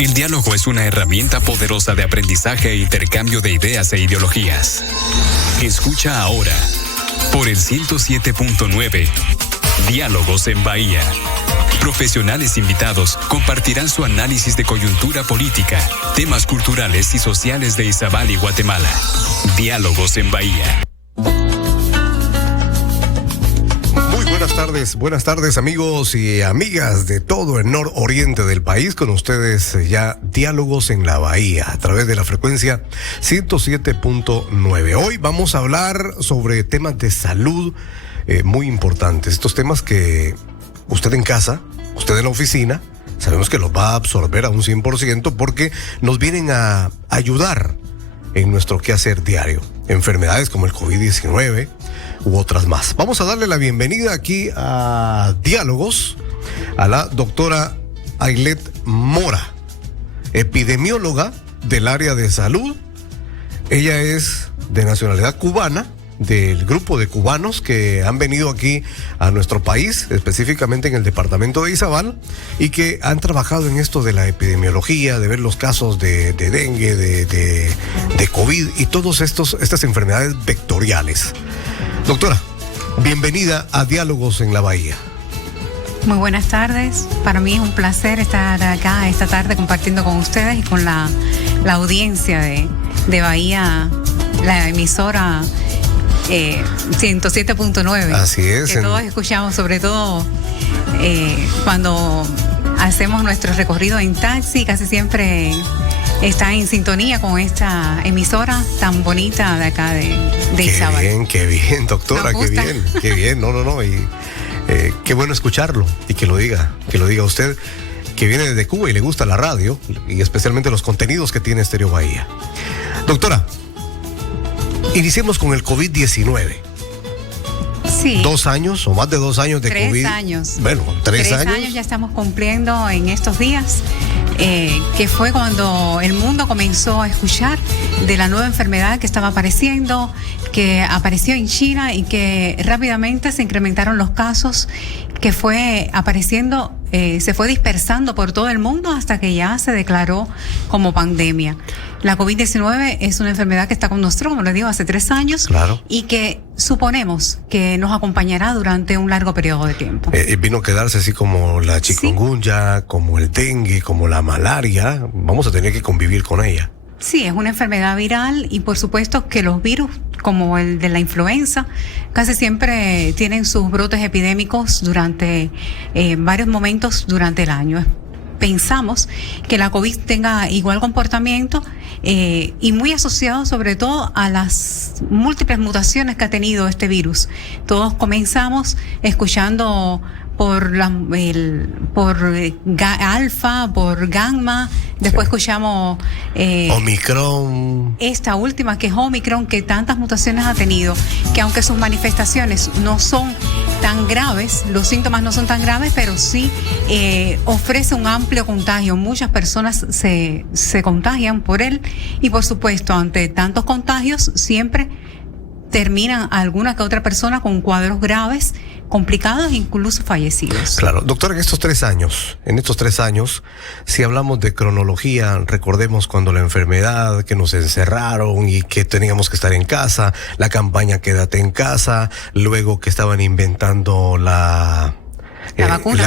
El diálogo es una herramienta poderosa de aprendizaje e intercambio de ideas e ideologías. Escucha ahora, por el 107.9, Diálogos en Bahía. Profesionales invitados compartirán su análisis de coyuntura política, temas culturales y sociales de Izabal y Guatemala. Diálogos en Bahía. Buenas tardes amigos y amigas de todo el nororiente del país. Con ustedes ya Diálogos en la Bahía a través de la frecuencia 107.9. Hoy vamos a hablar sobre temas de salud muy importantes. Estos temas que usted en casa, usted en la oficina, sabemos que los va a absorber a un 100% porque nos vienen a ayudar en nuestro quehacer diario. Enfermedades como el COVID-19 u otras más. Vamos a darle la bienvenida aquí a Diálogos a la doctora Ailet Mora, epidemióloga del área de salud. Ella es de nacionalidad cubana, del grupo de cubanos que han venido aquí a nuestro país, específicamente en el departamento de Izabal, y que han trabajado en esto de la epidemiología, de ver los casos de dengue, de COVID y todas estas enfermedades vectoriales. Doctora, bienvenida a Diálogos en la Bahía. Muy buenas tardes. Para mí es un placer estar acá esta tarde compartiendo con ustedes y con la audiencia de Bahía, la emisora 107.9. Así es. Que todos escuchamos, sobre todo cuando hacemos nuestro recorrido en taxi, casi siempre está en sintonía con esta emisora tan bonita de acá de Izabal. Qué bien, doctora, qué bien. No. Y qué bueno escucharlo y que lo diga usted, que viene desde Cuba y le gusta la radio y especialmente los contenidos que tiene Estéreo Bahía. Doctora, iniciemos con el COVID-19. Sí. 2 años o más de 2 años de 3 COVID. años. Bueno, 3 años. 3 años ya estamos cumpliendo en estos días, que fue cuando el mundo comenzó a escuchar de la nueva enfermedad que estaba apareciendo, que apareció en China y que rápidamente se incrementaron los casos, que fue apareciendo, se fue dispersando por todo el mundo hasta que ya se declaró como pandemia. La COVID-19 es una enfermedad que está con nosotros, como les digo, hace 3 años. Claro. Y que suponemos que nos acompañará durante un largo periodo de tiempo. Vino a quedarse así como la chikungunya, sí, como el dengue, como la malaria. Vamos a tener que convivir con ella. Sí, es una enfermedad viral y por supuesto que los virus, como el de la influenza, casi siempre tienen sus brotes epidémicos durante varios momentos durante el año. Pensamos que la COVID tenga igual comportamiento y muy asociado sobre todo a las múltiples mutaciones que ha tenido este virus. Todos comenzamos escuchando por alfa, por gamma, después sí, escuchamos Omicron. Esta última que es Omicron, que tantas mutaciones ha tenido, que aunque sus manifestaciones no son tan graves, los síntomas no son tan graves, pero sí ofrece un amplio contagio. Muchas personas se contagian por él y por supuesto ante tantos contagios siempre terminan alguna que otra persona con cuadros graves, complicados e incluso fallecidos. Claro, doctora, en estos 3 años, si hablamos de cronología, recordemos cuando la enfermedad, que nos encerraron y que teníamos que estar en casa, la campaña Quédate en casa, luego que estaban inventando la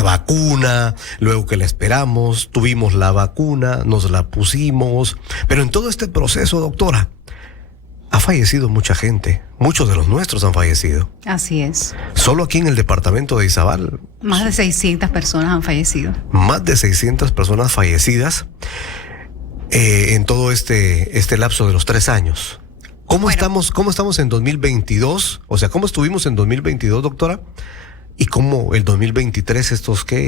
vacuna, luego que la esperamos, tuvimos la vacuna, nos la pusimos, pero en todo este proceso, doctora, ha fallecido mucha gente. Muchos de los nuestros han fallecido. Así es. Solo aquí en el departamento de Izabal. Más de 600 personas han fallecido. Más de 600 personas fallecidas en todo este lapso de los 3 años. ¿Cómo estamos en 2022? O sea, ¿cómo estuvimos en 2022, doctora? ¿Y cómo el 2023,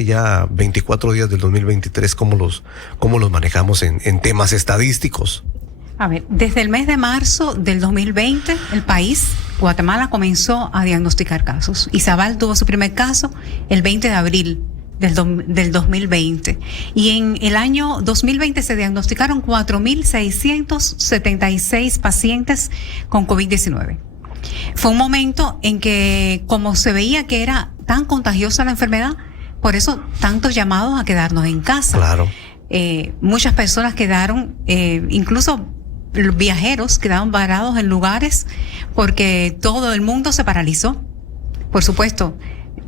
ya 24 días del 2023, cómo los manejamos en temas estadísticos? A ver, desde el mes de marzo del 2020, el país, Guatemala, comenzó a diagnosticar casos. Izabal tuvo su primer caso el 20 de abril del 2020. Y en el año 2020 se diagnosticaron 4.676 pacientes con COVID-19. Fue un momento en que, como se veía que era tan contagiosa la enfermedad, por eso tantos llamados a quedarnos en casa. Claro. muchas personas quedaron, incluso los viajeros quedaron varados en lugares porque todo el mundo se paralizó. Por supuesto,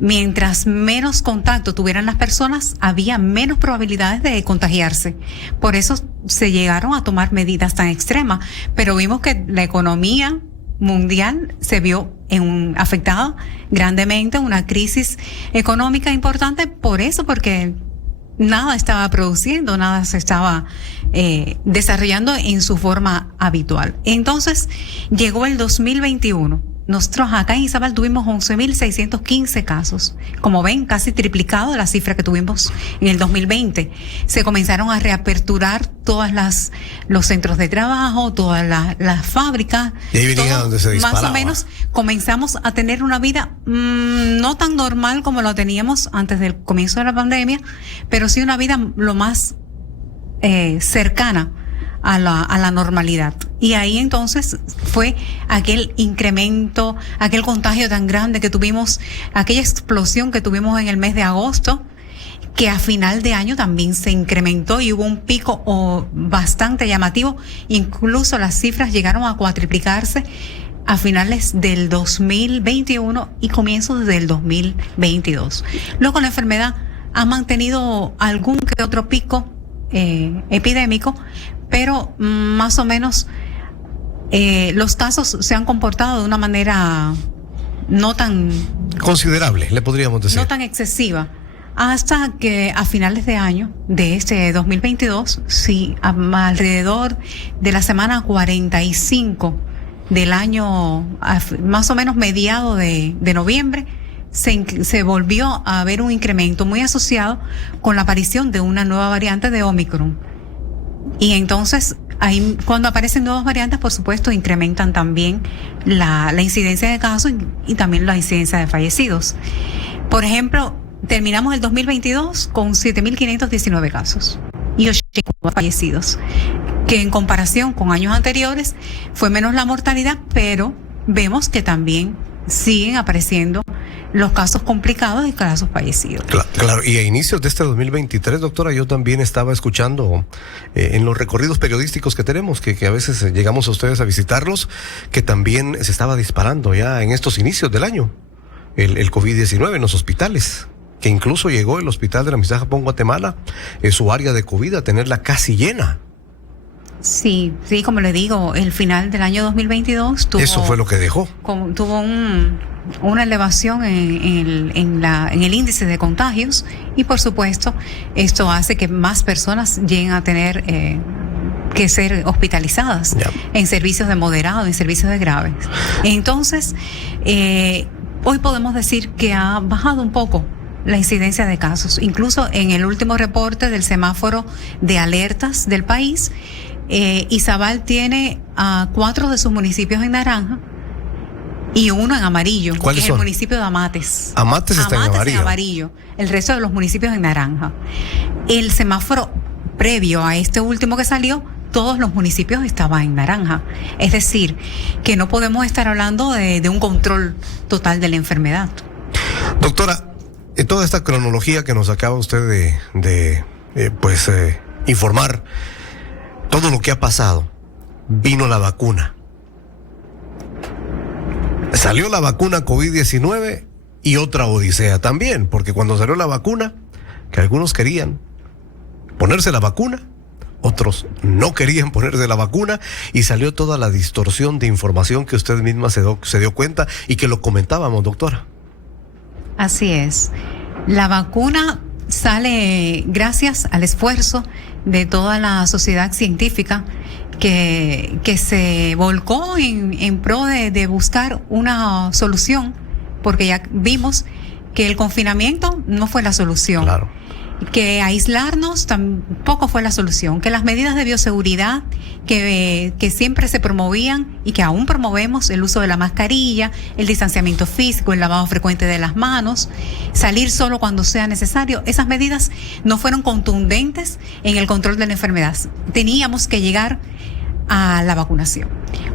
mientras menos contacto tuvieran las personas, había menos probabilidades de contagiarse. Por eso se llegaron a tomar medidas tan extremas. Pero vimos que la economía mundial se vio afectada grandemente, una crisis económica importante por eso, porque nada estaba produciendo, nada se estaba desarrollando en su forma habitual. Entonces, llegó el 2021. Nosotros acá en Izabal tuvimos 11.615 casos. Como ven, casi triplicado la cifra que tuvimos en el 2020. Se comenzaron a reaperturar los centros de trabajo, todas las fábricas. Y ahí venía donde se disparaba. Más o menos comenzamos a tener una vida no tan normal como lo teníamos antes del comienzo de la pandemia, pero sí una vida lo más cercana a la normalidad. Y ahí entonces fue aquel incremento, aquel contagio tan grande que tuvimos, aquella explosión que tuvimos en el mes de agosto, que a final de año también se incrementó y hubo un pico bastante llamativo. Incluso las cifras llegaron a cuatriplicarse a finales del 2021 y comienzos del 2022. Luego la enfermedad ha mantenido algún que otro pico epidémico, pero más o menos los casos se han comportado de una manera no tan considerable, le podríamos decir. No tan excesiva. Hasta que a finales de año de este 2022, sí, alrededor de la semana 45 del año, más o menos mediado de noviembre, se volvió a ver un incremento muy asociado con la aparición de una nueva variante de Omicron. Y entonces, ahí cuando aparecen nuevas variantes, por supuesto, incrementan también la incidencia de casos y también la incidencia de fallecidos. Por ejemplo, terminamos el 2022 con 7.519 casos y 84 fallecidos, que en comparación con años anteriores fue menos la mortalidad, pero vemos que también siguen apareciendo los casos complicados y casos fallecidos. Claro, y a inicios de este 2023, doctora, yo también estaba escuchando en los recorridos periodísticos que tenemos, que a veces llegamos a ustedes a visitarlos, que también se estaba disparando ya en estos inicios del año el COVID-19 en los hospitales, que incluso llegó el hospital de la Amistad Japón-Guatemala, su área de COVID, a tenerla casi llena. Sí, como le digo, el final del año 2022 eso fue lo que dejó. Tuvo una elevación en el índice de contagios y por supuesto esto hace que más personas lleguen a tener que ser hospitalizadas en servicios de moderado, en servicios de graves. Entonces, hoy podemos decir que ha bajado un poco la incidencia de casos. Incluso en el último reporte del semáforo de alertas del país, Izabal tiene 4 de sus municipios en naranja y uno en amarillo, que es el municipio de Amates. Amates está en amarillo. El resto de los municipios en naranja. El semáforo previo a este último que salió, todos los municipios estaban en naranja. Es decir, que no podemos estar hablando de un control total de la enfermedad. Doctora, en toda esta cronología que nos acaba usted de informar, todo lo que ha pasado, vino la vacuna. Salió la vacuna COVID-19 y otra odisea también, porque cuando salió la vacuna, que algunos querían ponerse la vacuna, otros no querían ponerse la vacuna, y salió toda la distorsión de información que usted misma se dio cuenta y que lo comentábamos, doctora. Así es. La vacuna sale gracias al esfuerzo de toda la sociedad científica que se volcó en pro de buscar una solución, porque ya vimos que el confinamiento no fue la solución. Claro. Que aislarnos tampoco fue la solución, que las medidas de bioseguridad que siempre se promovían y que aún promovemos, el uso de la mascarilla, el distanciamiento físico, el lavado frecuente de las manos, salir solo cuando sea necesario, esas medidas no fueron contundentes en el control de la enfermedad. Teníamos que llegar a la vacunación,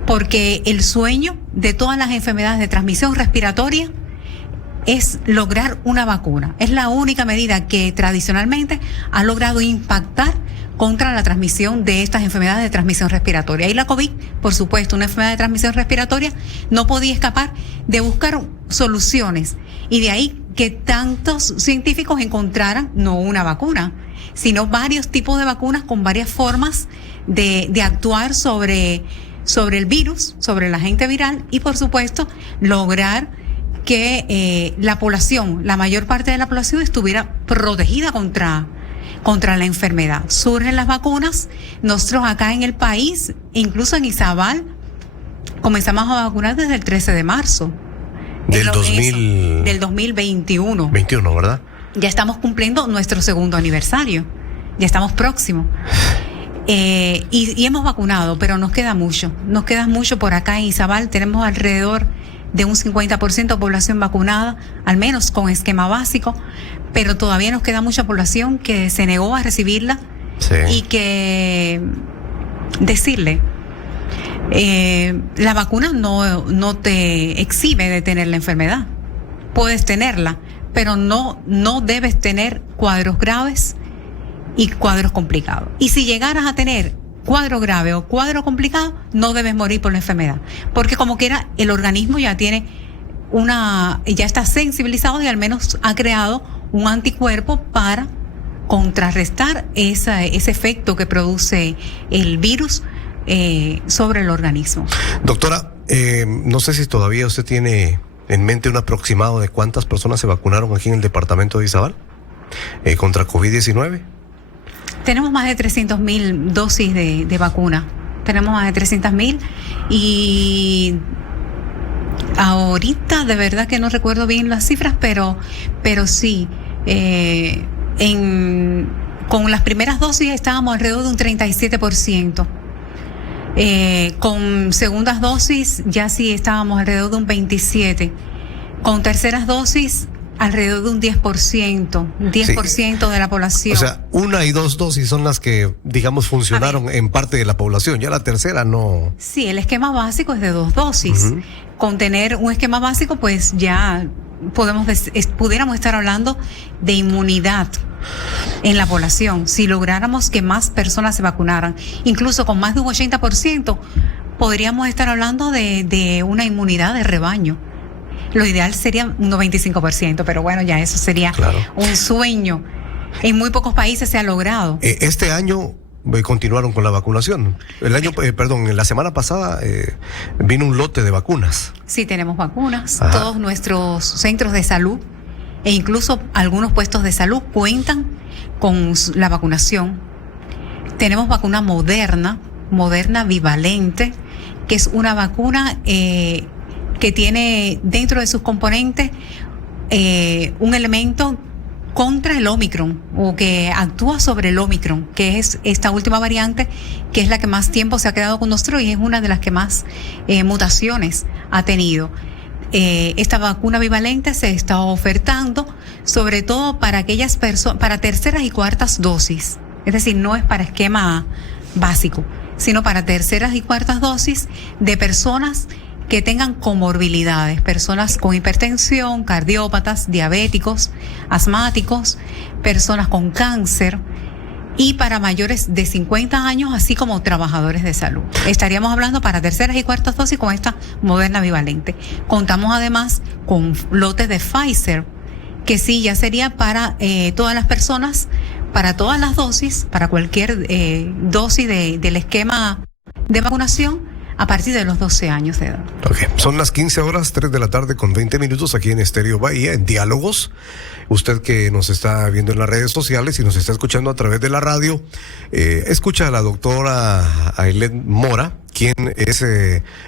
porque el sueño de todas las enfermedades de transmisión respiratoria es lograr una vacuna. Es la única medida que tradicionalmente ha logrado impactar contra la transmisión de estas enfermedades de transmisión respiratoria. Y la COVID, por supuesto, una enfermedad de transmisión respiratoria, no podía escapar de buscar soluciones. Y de ahí que tantos científicos encontraran no una vacuna, sino varios tipos de vacunas con varias formas de actuar sobre el virus, sobre el agente viral, y por supuesto lograr que la población, la mayor parte de la población, estuviera protegida contra la enfermedad. Surgen las vacunas. Nosotros acá en el país, incluso en Izabal, comenzamos a vacunar desde el 13 de marzo. Del 2021. 21, ¿verdad? Ya estamos cumpliendo nuestro segundo aniversario. Ya estamos próximos. Y hemos vacunado, pero nos queda mucho. Nos queda mucho por acá en Izabal. Tenemos alrededor de un 50% de población vacunada, al menos con esquema básico, pero todavía nos queda mucha población que se negó a recibirla. Sí. Y que decirle, la vacuna no te exime de tener la enfermedad. Puedes tenerla, pero no debes tener cuadros graves y cuadros complicados. Y si llegaras a tener cuadro grave o cuadro complicado, no debes morir por la enfermedad, porque como quiera el organismo ya tiene ya está sensibilizado y al menos ha creado un anticuerpo para contrarrestar ese efecto que produce el virus sobre el organismo. Doctora, no sé si todavía usted tiene en mente un aproximado de cuántas personas se vacunaron aquí en el departamento de Izabal contra COVID-19. Tenemos más de 300,000 dosis de vacuna. Tenemos más de 300,000 y ahorita de verdad que no recuerdo bien las cifras, pero sí, con las primeras dosis estábamos alrededor de un 37%. Con segundas dosis ya sí estábamos alrededor de un 27%. Con terceras dosis alrededor de un 10% sí, de la población. O sea, 1 y 2 dosis son las que, digamos, funcionaron en parte de la población. Ya la tercera no. Sí, el esquema básico es de 2 dosis. Uh-huh. Con tener un esquema básico, pues ya pudiéramos estar hablando de inmunidad en la población. Si lográramos que más personas se vacunaran, incluso con más de un 80%, podríamos estar hablando de una inmunidad de rebaño. Lo ideal sería un 95%, pero bueno, ya eso sería un sueño. En muy pocos países se ha logrado. Este año continuaron con la vacunación. En la semana pasada vino un lote de vacunas. Sí, tenemos vacunas. Ajá. Todos nuestros centros de salud e incluso algunos puestos de salud cuentan con la vacunación. Tenemos vacuna Moderna bivalente, que es una vacuna que tiene dentro de sus componentes un elemento contra el Omicron, o que actúa sobre el Omicron, que es esta última variante, que es la que más tiempo se ha quedado con nosotros y es una de las que más mutaciones ha tenido. Esta vacuna bivalente se está ofertando sobre todo para aquellas personas, para terceras y cuartas dosis, es decir, no es para esquema básico, sino para terceras y cuartas dosis de personas que tengan comorbilidades, personas con hipertensión, cardiópatas, diabéticos, asmáticos, personas con cáncer, y para mayores de 50 años, así como trabajadores de salud. Estaríamos hablando para terceras y cuartas dosis con esta Moderna bivalente. Contamos además con lotes de Pfizer, que sí, ya sería para todas las personas, para todas las dosis, para cualquier dosis del esquema de vacunación, a partir de los 12 años de edad. Okay. Son las 15 horas, 3 de la tarde con 20 minutos aquí en Estéreo Bahía, en Diálogos. Usted que nos está viendo en las redes sociales y nos está escuchando a través de la radio, escucha a la doctora Ailén Mora, quien es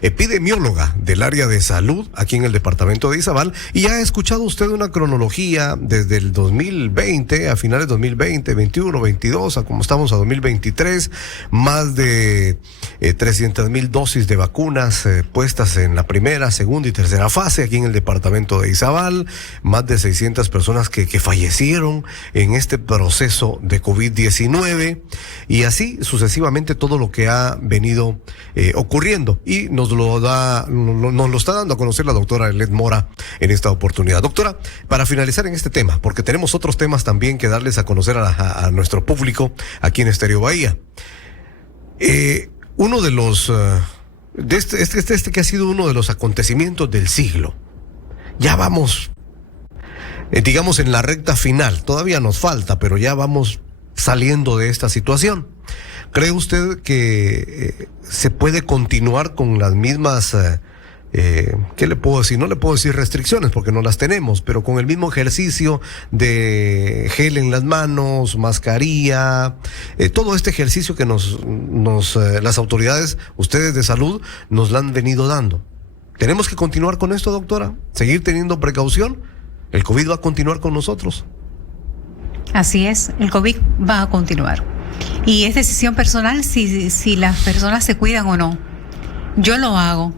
epidemióloga del área de salud aquí en el departamento de Izabal, y ya ha escuchado usted una cronología desde el 2020, a finales de 2020, 21, 22, a como estamos a 2023, más de 300,000 dosis de vacunas puestas en la primera, segunda y tercera fase aquí en el departamento de Izabal, más de 600 personas que fallecieron en este proceso de COVID-19, y así sucesivamente todo lo que ha venido ocurriendo, y nos lo está dando a conocer la doctora Arlet Mora en esta oportunidad. Doctora, para finalizar en este tema, porque tenemos otros temas también que darles a conocer a nuestro público aquí en Estéreo Bahía. Uno de los este que ha sido uno de los acontecimientos del siglo. Ya vamos, digamos, en la recta final. Todavía nos falta, pero ya vamos saliendo de esta situación. ¿Cree usted que se puede continuar con las mismas, qué le puedo decir? No le puedo decir restricciones porque no las tenemos, pero con el mismo ejercicio de gel en las manos, mascarilla, todo este ejercicio que las autoridades, ustedes de salud, nos la han venido dando? ¿Tenemos que continuar con esto, doctora? ¿Seguir teniendo precaución? ¿El COVID va a continuar con nosotros? Así es, el COVID va a continuar. Y es decisión personal si las personas se cuidan o no. Yo lo hago.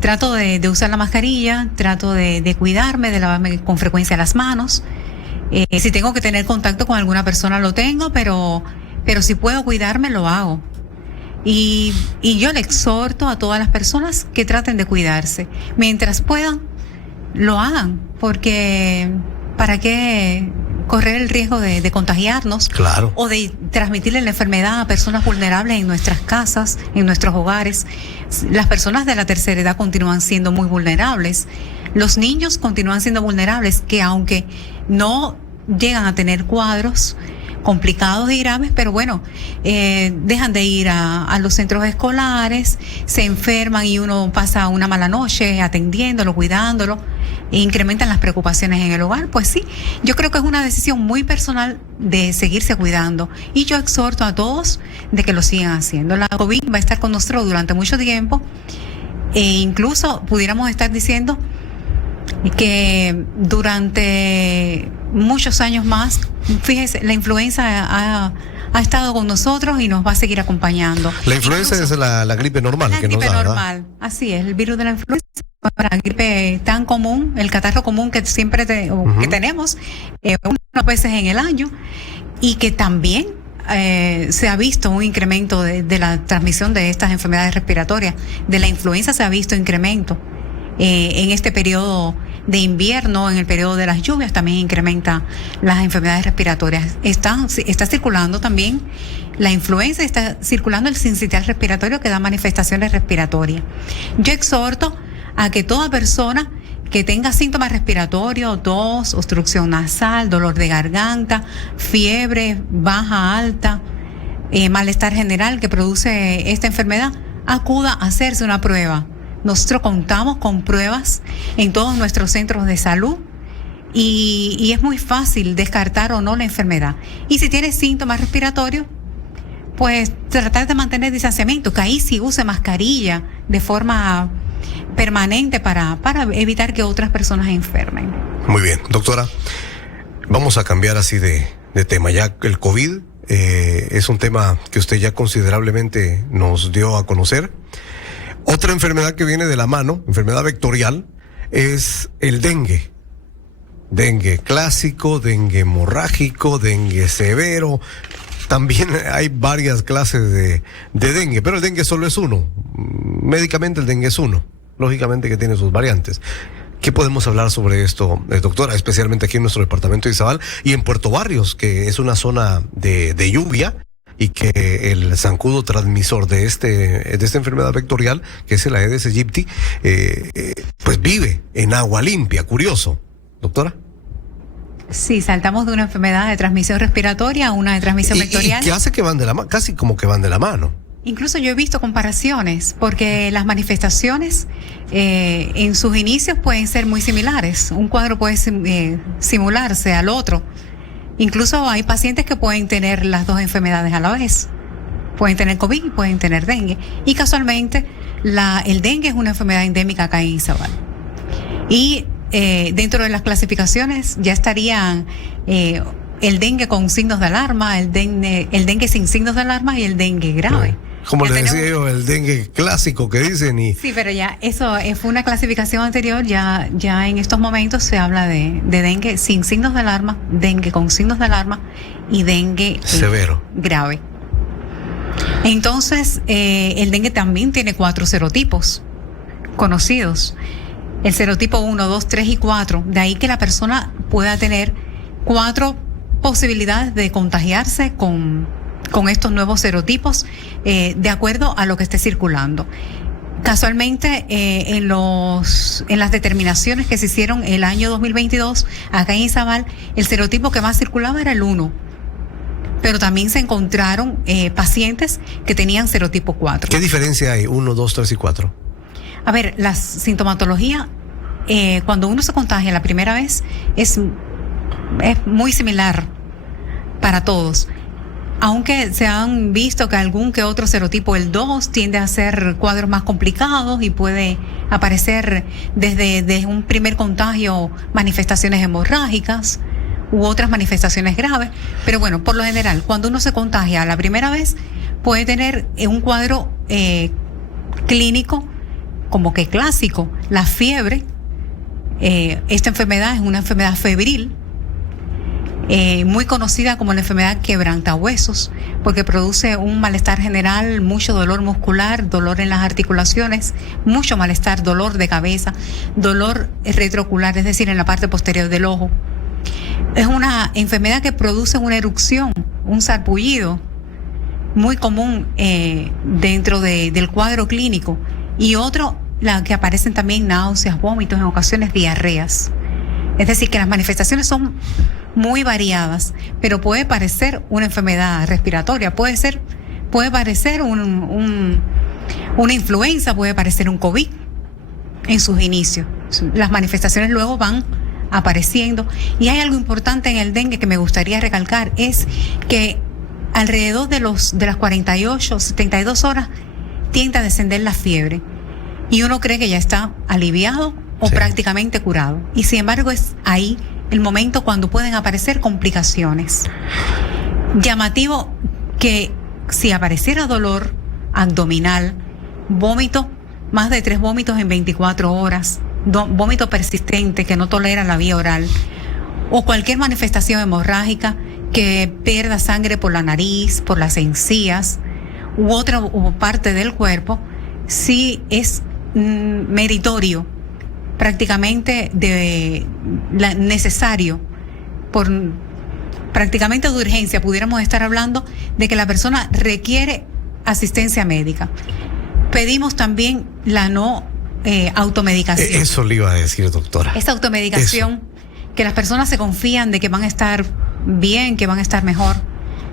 Trato de usar la mascarilla, trato de cuidarme, de lavarme con frecuencia las manos. Si tengo que tener contacto con alguna persona lo tengo, pero si puedo cuidarme lo hago. Y yo le exhorto a todas las personas que traten de cuidarse. Mientras puedan, lo hagan, porque ¿para qué correr el riesgo de contagiarnos? Claro. O de transmitirle la enfermedad a personas vulnerables en nuestras casas, en nuestros hogares? Las personas de la tercera edad continúan siendo muy vulnerables. Los niños continúan siendo vulnerables, que aunque no llegan a tener cuadros complicados y graves, pero bueno, dejan de ir a los centros escolares, se enferman y uno pasa una mala noche atendiéndolo, cuidándolo, e incrementan las preocupaciones en el hogar. Pues sí, yo creo que es una decisión muy personal de seguirse cuidando, y yo exhorto a todos de que lo sigan haciendo. La COVID va a estar con nosotros durante mucho tiempo, e incluso pudiéramos estar diciendo que durante muchos años más. Fíjese, la influenza ha estado con nosotros y nos va a seguir acompañando. La influenza es la gripe normal. La gripe normal, así es, el virus de la influenza, la gripe tan común, el catarro común que siempre que tenemos unas veces en el año, y que también se ha visto un incremento de la transmisión de estas enfermedades respiratorias. De la influenza se ha visto incremento en este periodo de invierno, en el periodo de las lluvias también incrementa las enfermedades respiratorias. Está circulando también la influenza, está circulando el sincicial respiratorio, que da manifestaciones respiratorias. Yo exhorto a que toda persona que tenga síntomas respiratorios, tos, obstrucción nasal, dolor de garganta, fiebre baja, alta, malestar general que produce esta enfermedad, acuda a hacerse una prueba. Nosotros contamos con pruebas en todos nuestros centros de salud, y es muy fácil descartar o no la enfermedad. Y si tienes síntomas respiratorios, pues tratar de mantener distanciamiento, que ahí sí use mascarilla de forma permanente para evitar que otras personas enfermen. Muy bien, doctora, vamos a cambiar así de tema. Ya el COVID es un tema que usted ya considerablemente nos dio a conocer. Otra enfermedad que viene de la mano, enfermedad vectorial, es el dengue. Dengue clásico, dengue hemorrágico, dengue severo. También hay varias clases de dengue, pero el dengue solo es uno. Médicamente el dengue es uno. Lógicamente que tiene sus variantes. ¿Qué podemos hablar sobre esto, doctora? Especialmente aquí en nuestro departamento de Izabal y en Puerto Barrios, que es una zona de lluvia, y que el zancudo transmisor de esta enfermedad vectorial, que es el Aedes aegypti, pues vive en agua limpia. Curioso, doctora. Sí, saltamos de una enfermedad de transmisión respiratoria a una de transmisión vectorial. ¿Y qué hace que van de la mano? Casi como que van de la mano. Incluso yo he visto comparaciones, porque las manifestaciones en sus inicios pueden ser muy similares. Un cuadro puede simularse al otro. Incluso hay pacientes que pueden tener las dos enfermedades a la vez. Pueden tener COVID y pueden tener dengue. Y casualmente el dengue es una enfermedad endémica acá en Izabal. Y dentro de las clasificaciones ya estarían el dengue con signos de alarma, el dengue sin signos de alarma y el dengue grave. Como le decía yo, el dengue clásico que dicen. Sí, pero ya eso fue una clasificación anterior. Ya en estos momentos se habla de dengue sin signos de alarma, dengue con signos de alarma y dengue severo, grave. Entonces, el dengue también tiene 4 serotipos conocidos. El serotipo 1, 2, 3 y 4. De ahí que la persona pueda tener 4 posibilidades de contagiarse con estos nuevos serotipos, de acuerdo a lo que esté circulando. Casualmente, en las determinaciones que se hicieron el año 2022, acá en Izabal, el serotipo que más circulaba era el 1. Pero también se encontraron pacientes que tenían serotipo 4. ¿Qué diferencia hay? 1, 2, 3 y 4. A ver, la sintomatología, cuando uno se contagia la primera vez, es muy similar para todos. Aunque se han visto que algún que otro serotipo, el 2, tiende a ser cuadros más complicados y puede aparecer desde un primer contagio manifestaciones hemorrágicas u otras manifestaciones graves. Pero bueno, por lo general, cuando uno se contagia la primera vez, puede tener un cuadro clínico como que clásico, la fiebre. Esta enfermedad es una enfermedad febril, muy conocida como la enfermedad quebrantahuesos, porque produce un malestar general, mucho dolor muscular, dolor en las articulaciones, mucho malestar, dolor de cabeza, dolor retroocular, es decir, en la parte posterior del ojo. Es una enfermedad que produce una erupción, un sarpullido, muy común dentro del cuadro clínico. Y otro, la que aparecen también náuseas, vómitos, en ocasiones diarreas. Es decir, que las manifestaciones son muy variadas, pero puede parecer una enfermedad respiratoria, puede parecer una influenza, puede parecer un COVID en sus inicios. Las manifestaciones luego van apareciendo. Y hay algo importante en el dengue que me gustaría recalcar, es que alrededor de las 48, 72 horas tiende a descender la fiebre y uno cree que ya está aliviado o prácticamente curado. Y sin embargo es ahí el momento cuando pueden aparecer complicaciones. Llamativo que si apareciera dolor abdominal, vómito, más de 3 vómitos en 24 horas, vómito persistente que no tolera la vía oral, o cualquier manifestación hemorrágica que pierda sangre por la nariz, por las encías u otra parte del cuerpo, sí es meritorio, prácticamente necesario, prácticamente de urgencia, pudiéramos estar hablando de que la persona requiere asistencia médica. Pedimos también la no automedicación. Eso le iba a decir, doctora. Esta automedicación, que las personas se confían de que van a estar bien, que van a estar mejor.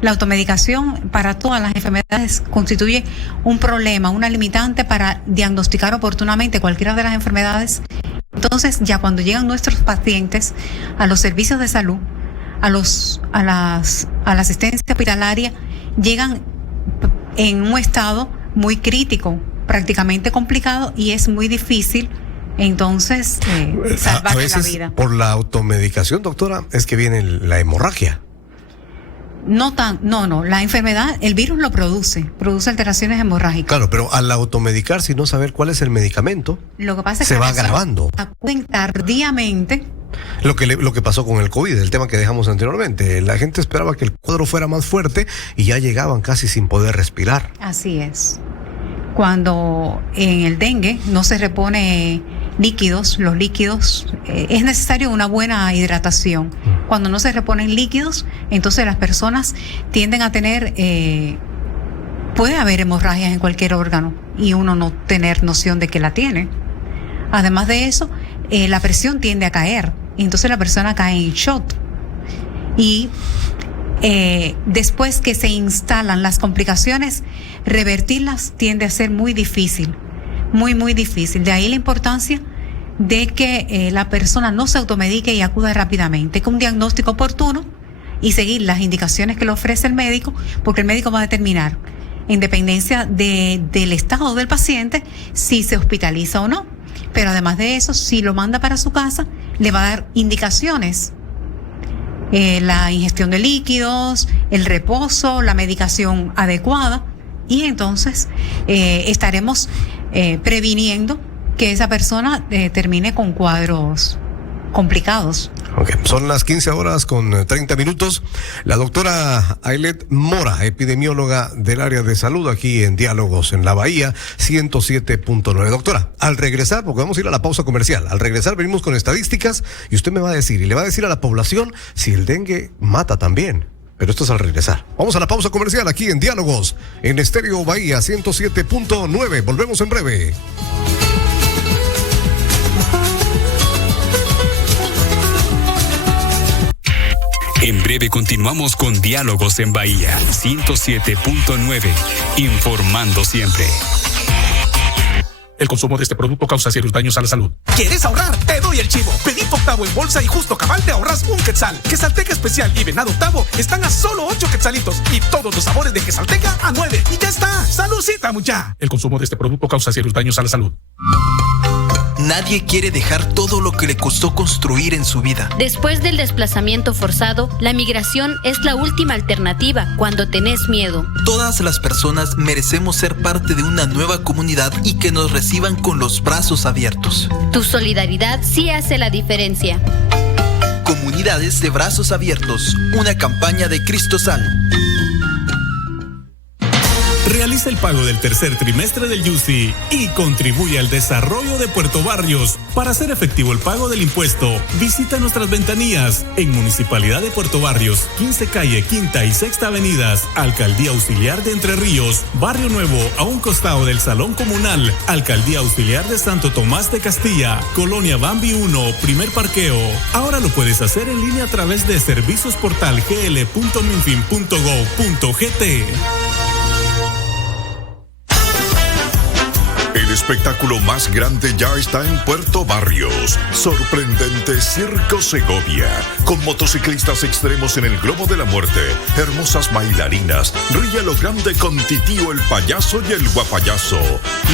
La automedicación para todas las enfermedades constituye un problema, una limitante para diagnosticar oportunamente cualquiera de las enfermedades. Entonces, ya cuando llegan nuestros pacientes a los servicios de salud, a la asistencia hospitalaria, llegan en un estado muy crítico, prácticamente complicado, y es muy difícil entonces salvarle la vida. Por la automedicación, doctora, es que viene la hemorragia. No, la enfermedad, el virus lo produce alteraciones hemorrágicas. Claro, pero al automedicarse y no saber cuál es el medicamento, lo que pasa es se que va agravando. Acuden tardíamente. Lo que pasó con el COVID, el tema que dejamos anteriormente. La gente esperaba que el cuadro fuera más fuerte y ya llegaban casi sin poder respirar. Así es. Cuando en el dengue no se repone los líquidos, es necesario una buena hidratación. Cuando no se reponen líquidos, entonces las personas tienden a tener, puede haber hemorragias en cualquier órgano y uno no tener noción de que la tiene. Además de eso, la presión tiende a caer, y entonces la persona cae en shock. Y después que se instalan las complicaciones, revertirlas tiende a ser muy difícil, muy, muy difícil. De ahí la importancia de que la persona no se automedique y acuda rápidamente con un diagnóstico oportuno y seguir las indicaciones que le ofrece el médico, porque el médico va a determinar, en dependencia del estado del paciente, si se hospitaliza o no. Pero además de eso, si lo manda para su casa, le va a dar indicaciones. La ingestión de líquidos, el reposo, la medicación adecuada, y entonces previniendo que esa persona termine con cuadros complicados. Okay. Son las 15:30. La doctora Ailet Mora, epidemióloga del área de salud aquí en Diálogos en la Bahía 107.9. Doctora, al regresar, porque vamos a ir a la pausa comercial, al regresar venimos con estadísticas y usted me va a decir, y le va a decir a la población si el dengue mata también. Pero esto es al regresar. Vamos a la pausa comercial aquí en Diálogos en Estéreo Bahía 107.9. Volvemos en breve. En breve continuamos con Diálogos en Bahía 107.9, informando siempre. El consumo de este producto causa serios daños a la salud. ¿Quieres ahorrar? Te doy el chivo. Pedí tu octavo en bolsa y justo cabal te ahorras un quetzal. Quesalteca especial y venado octavo están a solo 8 quetzalitos y todos los sabores de quesalteca a 9. Y ya está. ¡Saludcita, mucha! El consumo de este producto causa serios daños a la salud. Nadie quiere dejar todo lo que le costó construir en su vida. Después del desplazamiento forzado, la migración es la última alternativa cuando tenés miedo. Todas las personas merecemos ser parte de una nueva comunidad y que nos reciban con los brazos abiertos. Tu solidaridad sí hace la diferencia. Comunidades de Brazos Abiertos, una campaña de Cristosal. Realiza el pago del tercer trimestre del YUSI y contribuye al desarrollo de Puerto Barrios. Para hacer efectivo el pago del impuesto, visita nuestras ventanillas en Municipalidad de Puerto Barrios, 15 Calle, Quinta y Sexta Avenidas, Alcaldía Auxiliar de Entre Ríos, Barrio Nuevo, a un costado del Salón Comunal, Alcaldía Auxiliar de Santo Tomás de Castilla, Colonia Bambi 1, primer parqueo. Ahora lo puedes hacer en línea a través de serviciosportal.gl.minfin.gov.gt. El espectáculo más grande ya está en Puerto Barrios. Sorprendente Circo Segovia, con motociclistas extremos en el globo de la muerte, hermosas bailarinas, ríe a lo grande con Titío el payaso y el guapayazo.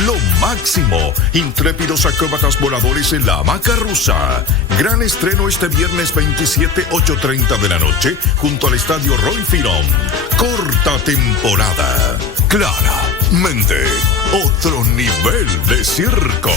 Lo máximo, intrépidos acróbatas voladores en la hamaca rusa. Gran estreno este viernes 27, 8:30 de la noche, junto al Estadio Roy Firón. Corta temporada. Claramente, otro nivel de circo.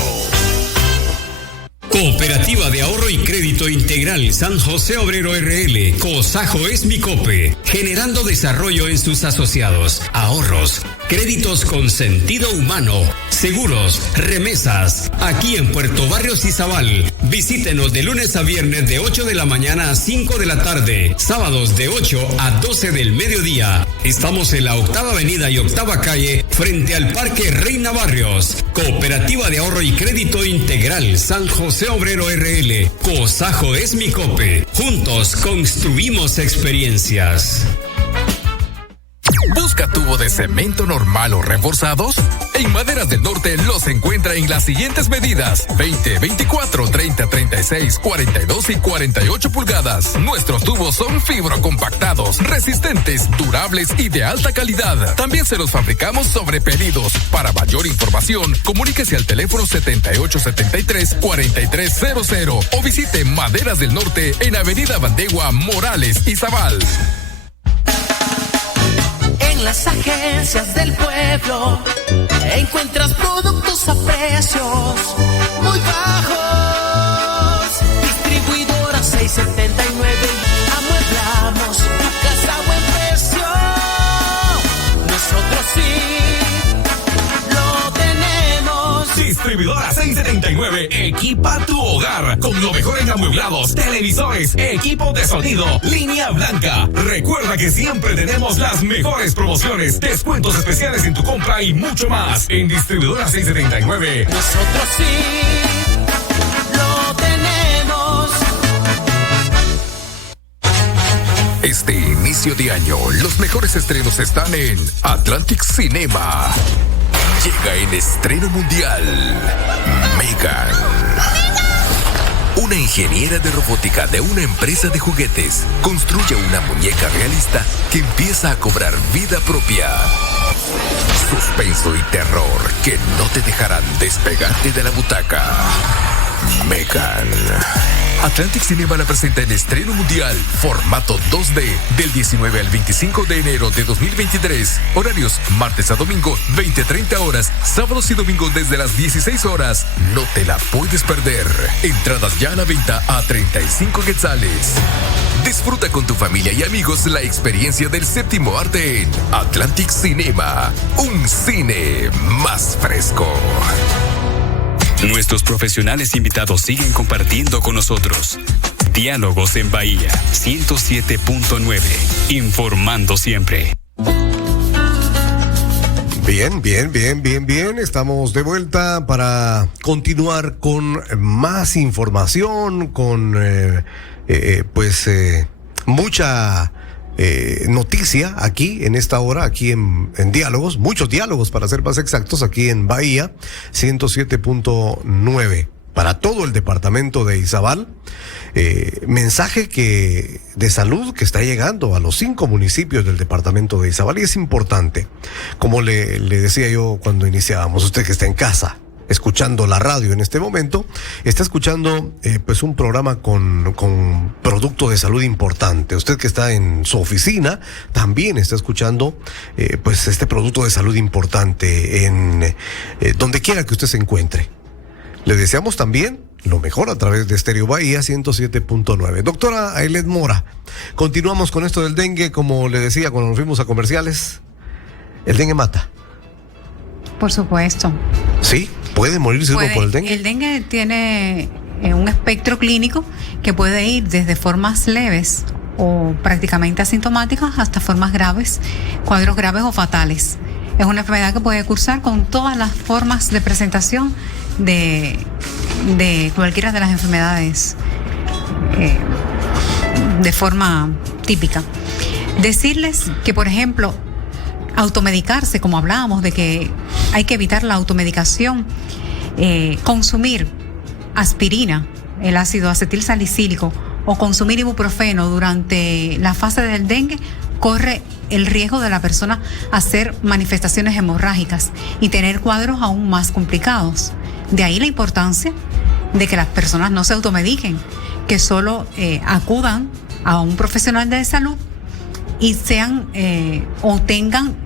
Cooperativa de Ahorro y Crédito Integral San José Obrero RL, COSAJO es mi COPE, generando desarrollo en sus asociados, ahorros, créditos con sentido humano, seguros, remesas, aquí en Puerto Barrios y Zabal. Visítenos de lunes a viernes de 8 de la mañana a 5 de la tarde, sábados de 8 a 12 del mediodía. Estamos en la 8ª Avenida y 8ª Calle, frente al Parque Reina Barrios. Cooperativa de Ahorro y Crédito Integral San José Obrero RL, COSAJO es mi COPE. Juntos construimos experiencias. ¿Busca tubo de cemento normal o reforzados? En Maderas del Norte los encuentra en las siguientes medidas: 20, 24, 30, 36, 42 y 48 pulgadas. Nuestros tubos son fibrocompactados, resistentes, durables y de alta calidad. También se los fabricamos sobre pedidos. Para mayor información, comuníquese al teléfono 7873-4300 o visite Maderas del Norte en Avenida Bandegua, Morales y Zabal. En las agencias del pueblo encuentras productos a precios muy bajos. Distribuidora 679, amueblamos tu casa a buen precio. Nosotros sí lo tenemos. Distribuidora 679, equipa tu hogar con lo mejor en amueblados, televisores, equipos de sonido, línea blanca. Recuerda que siempre tenemos las mejores promociones, descuentos especiales en tu compra y mucho más. En Distribuidora 679. Nosotros sí lo tenemos. Este inicio de año, los mejores estrenos están en Atlantic Cinema. Llega en estreno mundial Megan. Una ingeniera de robótica de una empresa de juguetes construye una muñeca realista que empieza a cobrar vida propia. Suspenso y terror que no te dejarán despegarte de la butaca. Megan. Atlantic Cinema la presenta en estreno mundial, formato 2D, del 19 al 25 de enero de 2023. Horarios, martes a domingo, 20-30 horas, sábados y domingos desde las 16 horas. No te la puedes perder. Entradas ya a la venta a 35 quetzales. Disfruta con tu familia y amigos la experiencia del séptimo arte en Atlantic Cinema. Un cine más fresco. Nuestros profesionales invitados siguen compartiendo con nosotros. Diálogos en Bahía 107.9. Informando siempre. Bien. Estamos de vuelta para continuar con más información, con mucha noticia aquí en esta hora, aquí en Diálogos, muchos diálogos para ser más exactos, aquí en Bahía 107.9 para todo el departamento de Izabal. Mensaje de salud que está llegando a los 5 municipios del departamento de Izabal, y es importante. Como le decía yo cuando iniciábamos, usted que está en casa escuchando la radio en este momento, está escuchando un programa con producto de salud importante. Usted que está en su oficina también está escuchando este producto de salud importante en donde quiera que usted se encuentre. Le deseamos también lo mejor a través de Estéreo Bahía 107.9. Doctora Ailet Mora, continuamos con esto del dengue. Como le decía cuando nos fuimos a comerciales, el dengue mata. Por supuesto. ¿Sí? ¿Puede morirse uno por el dengue? El dengue tiene un espectro clínico que puede ir desde formas leves o prácticamente asintomáticas hasta formas graves, cuadros graves o fatales. Es una enfermedad que puede cursar con todas las formas de presentación de cualquiera de las enfermedades de forma típica. Decirles que, por ejemplo, automedicarse, como hablábamos de que hay que evitar la automedicación, consumir aspirina, el ácido acetil salicílico, o consumir ibuprofeno durante la fase del dengue, corre el riesgo de la persona hacer manifestaciones hemorrágicas y tener cuadros aún más complicados. De ahí la importancia de que las personas no se automediquen, que solo acudan a un profesional de salud y sean o tengan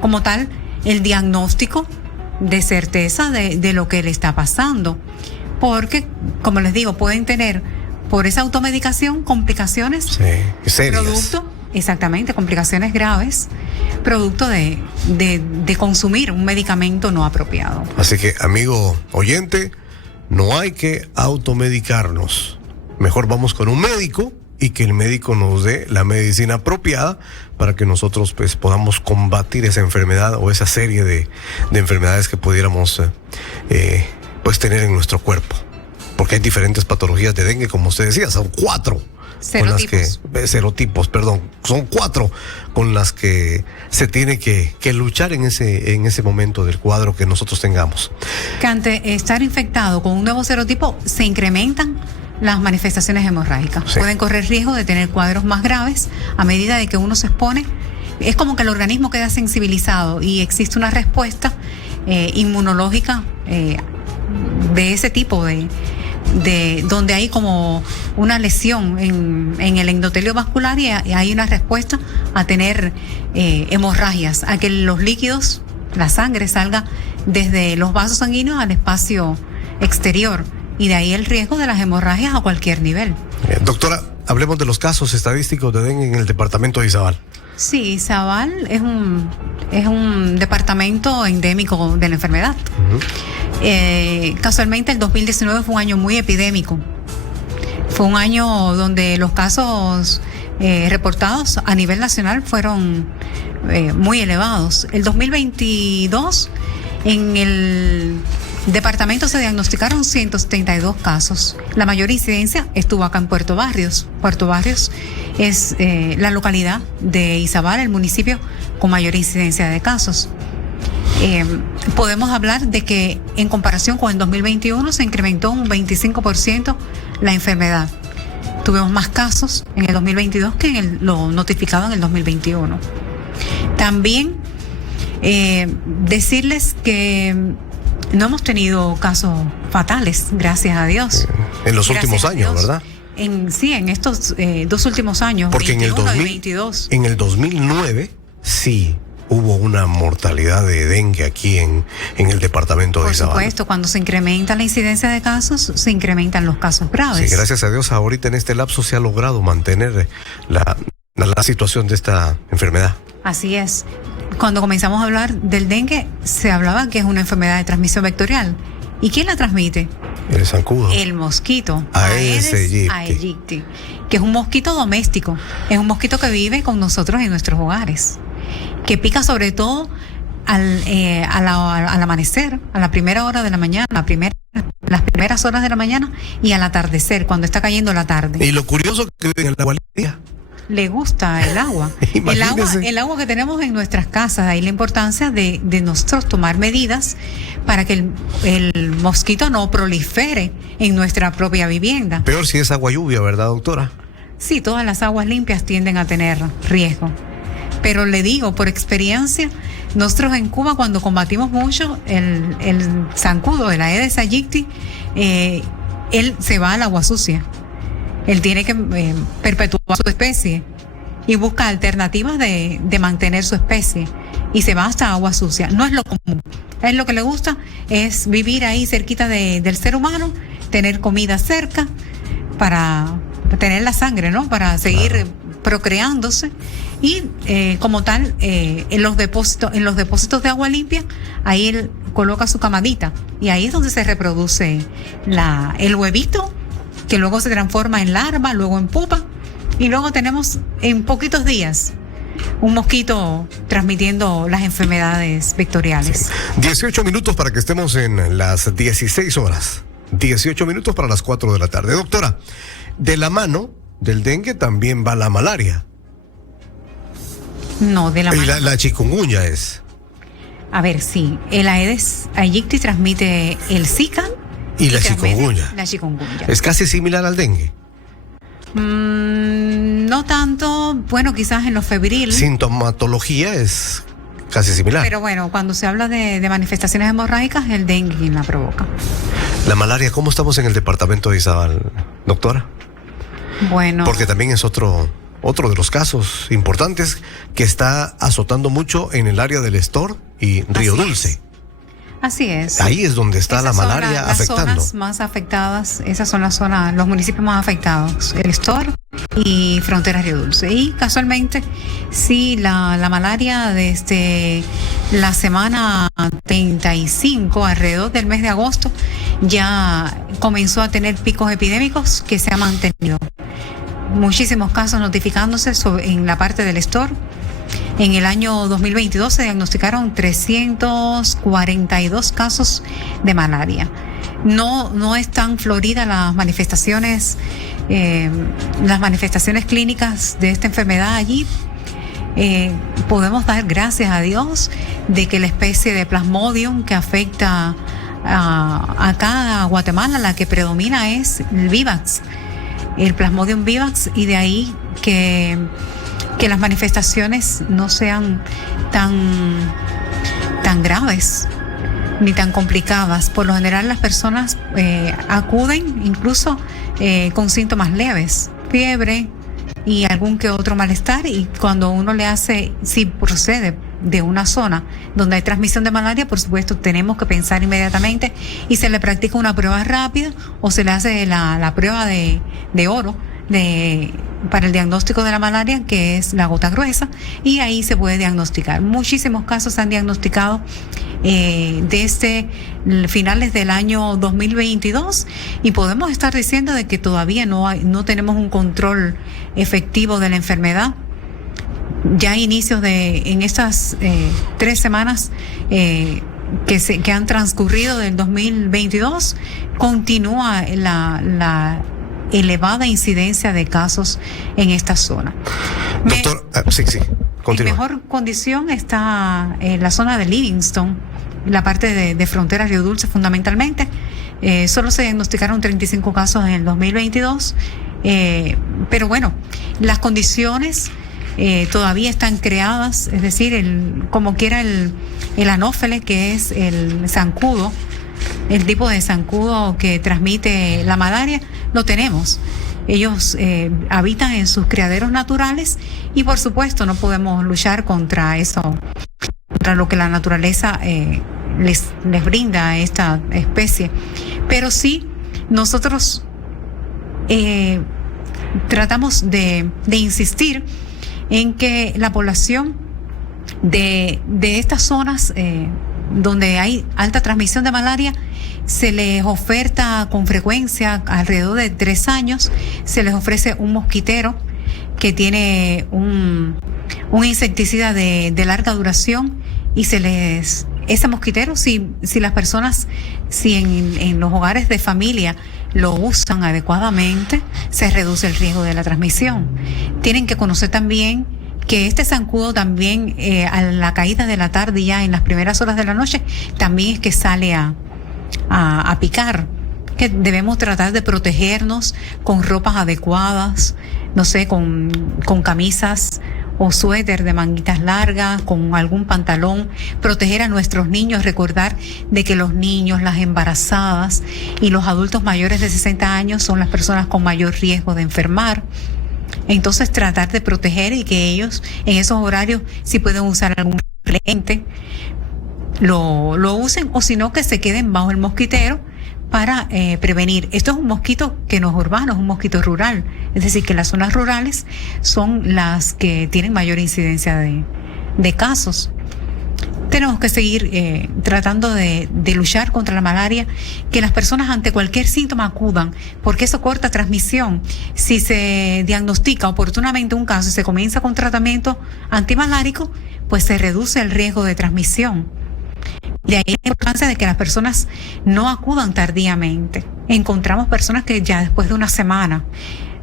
como tal el diagnóstico de certeza de lo que le está pasando, porque, como les digo, pueden tener por esa automedicación complicaciones serias. Exactamente, complicaciones graves, producto de consumir un medicamento no apropiado. Así que, amigo oyente, no hay que automedicarnos. Mejor vamos con un médico y que el médico nos dé la medicina apropiada para que nosotros podamos combatir esa enfermedad o esa serie de enfermedades que pudiéramos tener en nuestro cuerpo. Porque hay diferentes patologías de dengue, como usted decía, son 4. Serotipos, son 4 con las que se tiene que luchar en ese momento del cuadro que nosotros tengamos. Que ante estar infectado con un nuevo serotipo se incrementan las manifestaciones hemorrágicas. Sí. Pueden correr riesgo de tener cuadros más graves a medida de que uno se expone. Es como que el organismo queda sensibilizado y existe una respuesta inmunológica de ese tipo de donde hay como una lesión en el endotelio vascular y hay una respuesta a tener hemorragias, a que los líquidos, la sangre salga desde los vasos sanguíneos al espacio exterior, y de ahí el riesgo de las hemorragias a cualquier nivel. Doctora, hablemos de los casos estadísticos de dengue en el departamento de Izabal. Sí, Izabal es un departamento endémico de la enfermedad. Uh-huh. Casualmente el 2019 fue un año muy epidémico. Fue un año donde los casos reportados a nivel nacional fueron muy elevados. El 2022 en el departamento se diagnosticaron 172 casos. La mayor incidencia estuvo acá en Puerto Barrios. Puerto Barrios es la localidad de Izabal, el municipio con mayor incidencia de casos. Podemos hablar de que en comparación con el 2021 se incrementó un 25% la enfermedad. Tuvimos más casos en el 2022 que en lo notificado en el 2021. También decirles que no hemos tenido casos fatales, gracias a Dios. En los últimos Gracias a años, Dios. ¿verdad? En estos 2 últimos años, Porque 21 y 22. en el 2009 sí hubo una mortalidad de dengue aquí en el departamento de Por Izabal. supuesto, cuando se incrementa la incidencia de casos, se incrementan los casos graves. Sí, gracias a Dios ahorita en este lapso se ha logrado mantener la situación de esta enfermedad. Así es. Cuando comenzamos a hablar del dengue, se hablaba que es una enfermedad de transmisión vectorial. ¿Y quién la transmite? El zancudo. El mosquito. Aedes aegypti. aegypti, que es un mosquito doméstico. Es un mosquito que vive con nosotros en nuestros hogares, que pica sobre todo al amanecer, a la primera hora de la mañana, las primeras horas de la mañana y al atardecer, cuando está cayendo la tarde. Y lo curioso que en el agua limpia. Le gusta el agua. el agua que tenemos en nuestras casas. Ahí la importancia de nosotros tomar medidas para que el mosquito no prolifere en nuestra propia vivienda. Peor si es agua lluvia, ¿verdad, doctora? Sí, todas las aguas limpias tienden a tener riesgo. Pero le digo, por experiencia, nosotros en Cuba, cuando combatimos mucho el zancudo, el Aedes aegypti, él se va al agua sucia. Él tiene que perpetuar su especie y busca alternativas de mantener su especie y se va hasta agua sucia. No es lo común. A él lo que le gusta es vivir ahí cerquita del ser humano, tener comida cerca para tener la sangre, ¿no? Para seguir procreándose y como tal en los depósitos de agua limpia, ahí él coloca su camadita y ahí es donde se reproduce el huevito, que luego se transforma en larva, luego en pupa, y luego tenemos en poquitos días un mosquito transmitiendo las enfermedades vectoriales. Sí. 18 minutos para que estemos en las 16 horas. 18 minutos para las 4 de la tarde. Doctora, de la mano del dengue también va la malaria. No, de la mano. Y la chikungunya es. A ver, sí, el Aedes aegypti transmite el Zika. Y la chikungunya. La chikungunya. ¿Es casi similar al dengue? No tanto, bueno, quizás en lo febril. Sintomatología es casi similar. Pero bueno, cuando se habla de manifestaciones hemorrágicas, el dengue quien la provoca. La malaria, ¿cómo estamos en el departamento de Izabal, doctora? Bueno. Porque también es otro de los casos importantes que está azotando mucho en el área del Estor y Río Dulce. Así es. Ahí es donde está la malaria afectando. Las zonas más afectadas, esas son las zonas, los municipios más afectados, el Estor y Frontera Río Dulce. Y casualmente, sí, la malaria desde la semana 35, alrededor del mes de agosto, ya comenzó a tener picos epidémicos que se han mantenido. Muchísimos casos notificándose en la parte del Estor. En el año 2022 se diagnosticaron 342 casos de malaria. No es tan florida las manifestaciones clínicas de esta enfermedad allí. Podemos dar gracias a Dios de que la especie de Plasmodium que afecta acá a Guatemala, la que predomina es el Vivax, el Plasmodium Vivax, y de ahí que las manifestaciones no sean tan graves ni tan complicadas. Por lo general las personas acuden incluso con síntomas leves, fiebre y algún que otro malestar, y cuando uno le hace, si procede de una zona donde hay transmisión de malaria, por supuesto tenemos que pensar inmediatamente y se le practica una prueba rápida o se le hace la prueba de oro para el diagnóstico de la malaria, que es la gota gruesa, y ahí se puede diagnosticar. Muchísimos casos se han diagnosticado desde finales del año 2022 y podemos estar diciendo de que todavía no tenemos un control efectivo de la enfermedad. Ya a inicios en estas 3 semanas que han transcurrido del 2022, continúa la elevada incidencia de casos en esta zona. Doctor, sí, continúa. En mejor condición está la zona de Livingston, la parte de Frontera Río Dulce fundamentalmente. Solo se diagnosticaron 35 casos en el 2022, pero bueno, las condiciones todavía están creadas, es decir, como quiera el anófele, que es el zancudo, el tipo de zancudo que transmite la malaria, lo tenemos. Ellos habitan en sus criaderos naturales y por supuesto no podemos luchar contra eso, contra lo que la naturaleza les brinda a esta especie. Pero sí, nosotros tratamos de insistir en que la población de estas zonas donde hay alta transmisión de malaria, se les oferta con frecuencia, alrededor de 3 años, se les ofrece un mosquitero que tiene un insecticida de larga duración y ese mosquitero, si las personas, si en los hogares de familia lo usan adecuadamente, se reduce el riesgo de la transmisión. Tienen que conocer también que este zancudo también, a la caída de la tarde, ya en las primeras horas de la noche, también es que sale a picar, que debemos tratar de protegernos con ropas adecuadas, no sé, con camisas o suéter de manguitas largas, con algún pantalón, proteger a nuestros niños, recordar de que los niños, las embarazadas y los adultos mayores de 60 años son las personas con mayor riesgo de enfermar. Entonces tratar de proteger y que ellos en esos horarios, si pueden usar algún repelente, lo usen, o si no, que se queden bajo el mosquitero para prevenir. Esto es un mosquito que no es urbano, es un mosquito rural, es decir, que las zonas rurales son las que tienen mayor incidencia de casos. Tenemos que seguir tratando de luchar contra la malaria, que las personas ante cualquier síntoma acudan, porque eso corta transmisión. Si se diagnostica oportunamente un caso y se comienza con tratamiento antimalárico, pues se reduce el riesgo de transmisión. De ahí la importancia de que las personas no acudan tardíamente. Encontramos personas que ya después de una semana,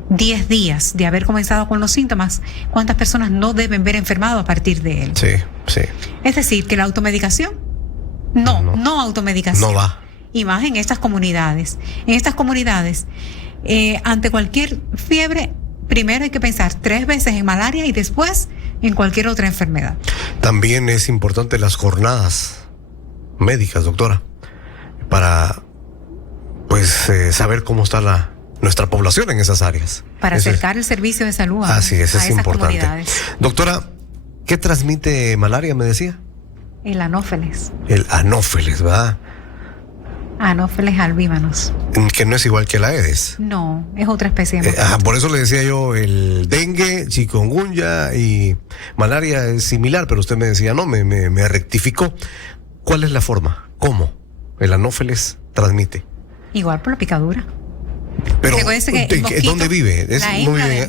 10 días de haber comenzado con los síntomas, ¿cuántas personas no deben ver enfermado a partir de él? Sí, sí. Es decir, que la automedicación, no automedicación. No va. Y más en estas comunidades. En estas comunidades, ante cualquier fiebre, primero hay que pensar 3 veces en malaria y después en cualquier otra enfermedad. También es importante las jornadas médicas, doctora, para saber cómo está nuestra población en esas áreas. Para acercar el servicio de salud a esas importante. Comunidades. Doctora, ¿qué transmite malaria, me decía? El anófeles. El anófeles, ¿verdad? Anófeles albímanos. Que no es igual que la Aedes. No, es otra especie de por eso le decía yo, el dengue, chikungunya y malaria es similar, pero usted me decía, no, me rectificó. ¿Cuál es la forma? ¿Cómo el anófeles transmite? Igual por la picadura. Pero, ¿dónde vive?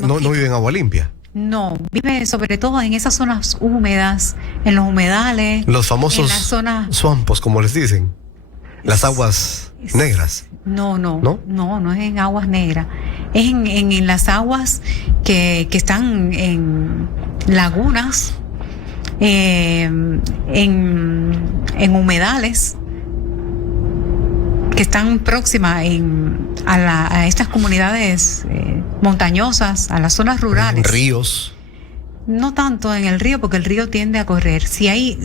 No vive en agua limpia. No, vive sobre todo en esas zonas húmedas, en los humedales. Los famosos en las zonas... swampos, como les dicen. Las aguas negras. No es en aguas negras. Es en las aguas que están en lagunas, en humedales que están próximas a estas comunidades montañosas, a las zonas rurales. En ríos. No tanto en el río, porque el río tiende a correr. Si hay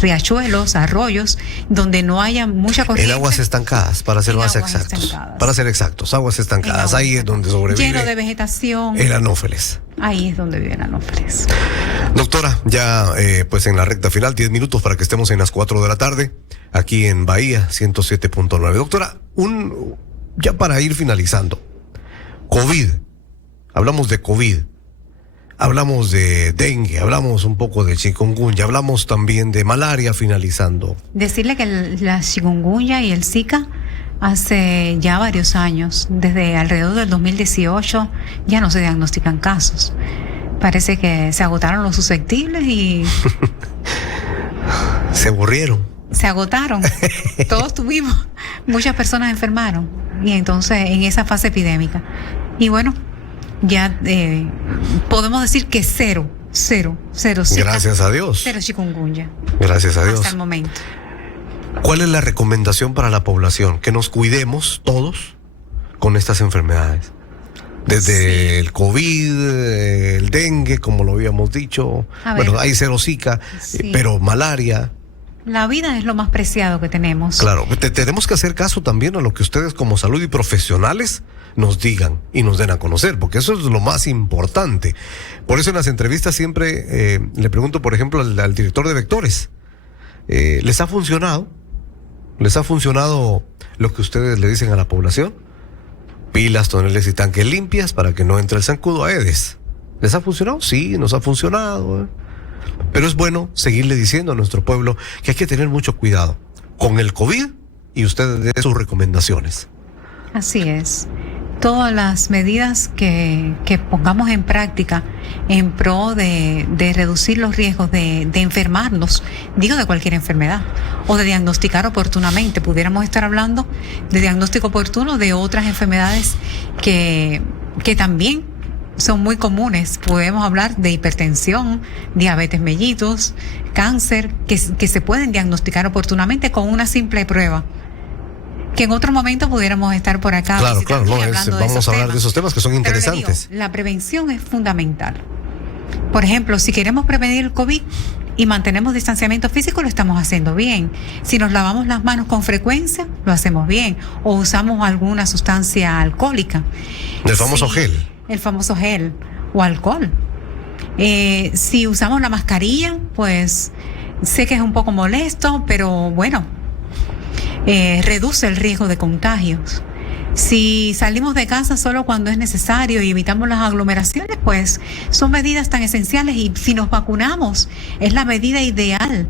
riachuelos, arroyos, donde no haya mucha corriente. En aguas estancadas, para ser más exactos. Para ser exactos, aguas estancadas. Ahí es donde sobrevive. Lleno de vegetación. El anófeles. Ahí es donde vive el anófeles. Doctora, ya en la recta final, 10 minutos para que estemos en las 4 de la tarde, aquí en Bahía 107.9. Doctora, ya para ir finalizando, COVID, hablamos de COVID, hablamos de dengue, hablamos un poco de chikungunya, hablamos también de malaria finalizando. Decirle que la chikungunya y el Zika hace ya varios años, desde alrededor del 2018, ya no se diagnostican casos. Parece que se agotaron los susceptibles y... Se aburrieron. Se agotaron. Todos tuvimos. Muchas personas enfermaron. Y entonces, en esa fase epidémica. Y bueno, ya podemos decir que cero Zika. Gracias a Dios. Cero chikungunya. Gracias a Dios. Hasta el momento. ¿Cuál es la recomendación para la población? Que nos cuidemos todos con estas enfermedades. Desde el COVID, el dengue, como lo habíamos dicho. Bueno, hay cero Zika, pero malaria. La vida es lo más preciado que tenemos. Claro, tenemos que hacer caso también a lo que ustedes como salud y profesionales nos digan y nos den a conocer, porque eso es lo más importante. Por eso en las entrevistas siempre le pregunto, por ejemplo, al director de Vectores, ¿les ha funcionado? ¿Les ha funcionado lo que ustedes le dicen a la población? Pilas, toneles y tanques limpias para que no entre el zancudo Aedes. ¿Les ha funcionado? Sí, nos ha funcionado. Pero es bueno seguirle diciendo a nuestro pueblo que hay que tener mucho cuidado con el COVID y ustedes den sus recomendaciones. Así es. Todas las medidas que pongamos en práctica en pro de reducir los riesgos de enfermarnos, digo de cualquier enfermedad, o de diagnosticar oportunamente. Pudiéramos estar hablando de diagnóstico oportuno de otras enfermedades que también son muy comunes. Podemos hablar de hipertensión, diabetes mellitus, cáncer, que se pueden diagnosticar oportunamente con una simple prueba. Que en otro momento pudiéramos estar por acá. Claro, vamos a hablar de esos temas que son interesantes. Pero le digo, la prevención es fundamental. Por ejemplo, si queremos prevenir el COVID y mantenemos distanciamiento físico, lo estamos haciendo bien. Si nos lavamos las manos con frecuencia, lo hacemos bien. O usamos alguna sustancia alcohólica. El famoso gel. El famoso gel o alcohol. Si usamos la mascarilla, pues sé que es un poco molesto, pero bueno, reduce el riesgo de contagios. Si salimos de casa solo cuando es necesario y evitamos las aglomeraciones, pues son medidas tan esenciales. Y si nos vacunamos, es la medida ideal,